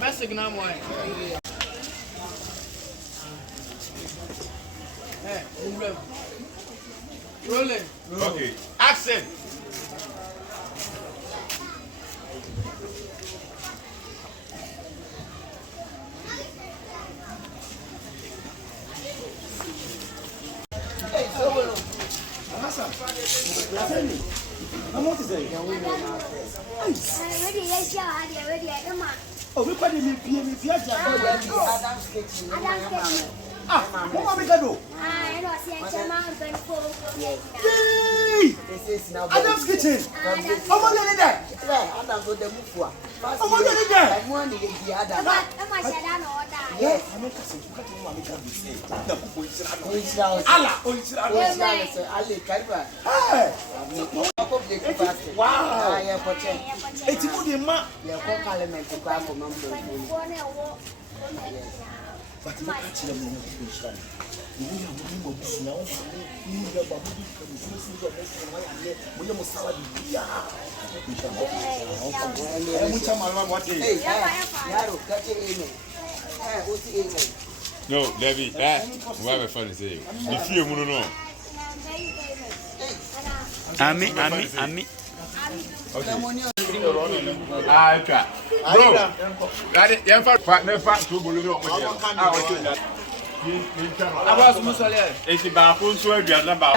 Best signal one. Hey, rolling. Okay. Action. Oh, we can't even pay me. Ah, what am I going to do? Adam's kitchen. How much are there? How much are there? Yes. Wow. It's good in my. But you can't tell me what you have to do this now. You have to do No, Debbie, that we have a funny say. If you no. Ami. Okay. Okay. Bro, that you fat to bulu. About Mussolini. It's about who's so you are about.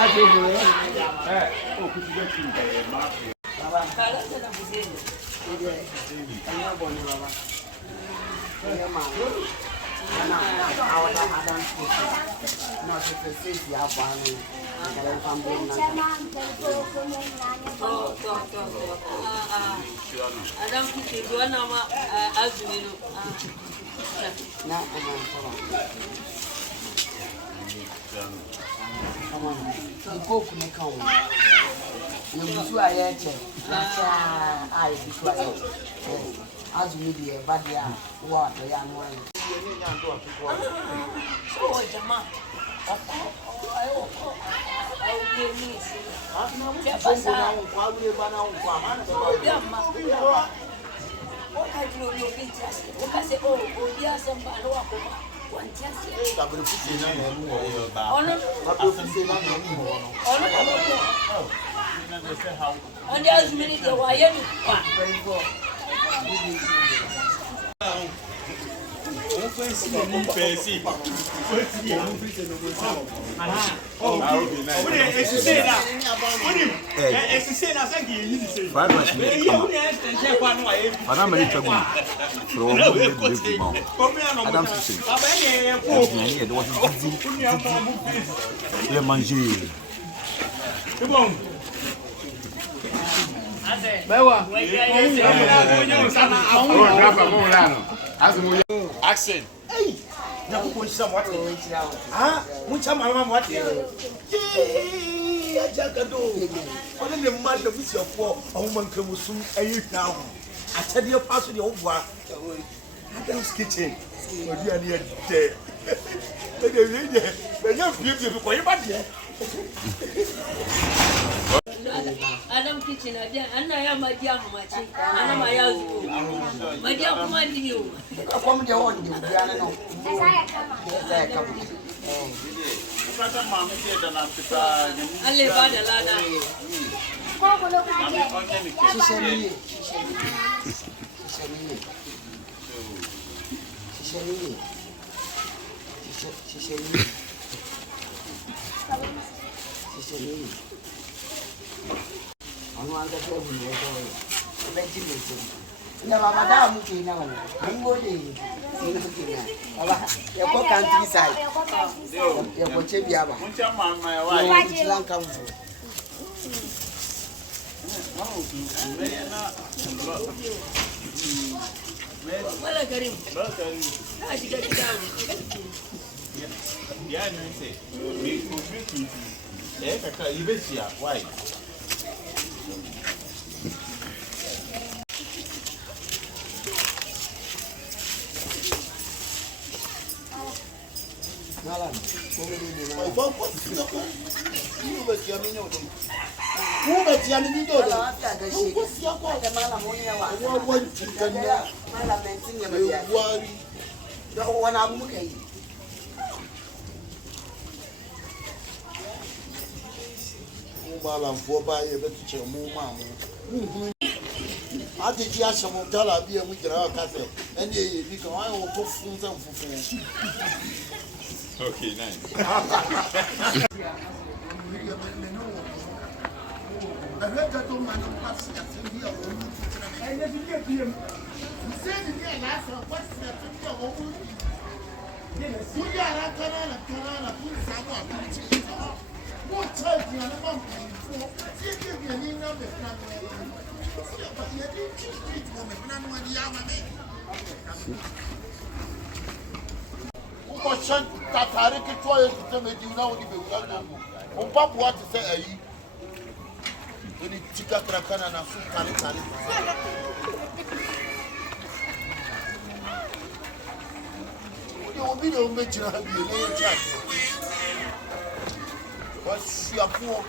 Action. Hey, now who wants some what? Ah, which am I what? I just do. Only the man of this of war, a woman can soon a year now. I tell you, pass the over. Adam's kitchen. But you are near there. But you're beautiful for your body. Adam kitchen again, and I am my young machine, and I'm my husband. My dear woman, you. From the one, you know. I live by the ladder. I'm going to go Never, Madame, you know, I'm going to go countryside. You're going to be able to my wife. Well, I got him. I should get it down. Yeah, I say. Why? Who met Yanni? What's your call? The Malamonia one chicken. My lamenting you worry. Don't want to look. Malam for by a better more. I did you some of Talabia with your castle, and you can I will put fools and for. Okay, nice. I read that on my pass here. I never get him. He said, yeah, last one, what's that? Yes, we are a canana, put someone. What child you are among for? See, give me a name of the family. But you didn't treat woman, none of the Yamame. Who was sent Tataric to try to tell me you know what Papa what to say, when it chica cracana and a food carry. You will be no major. What's your poor?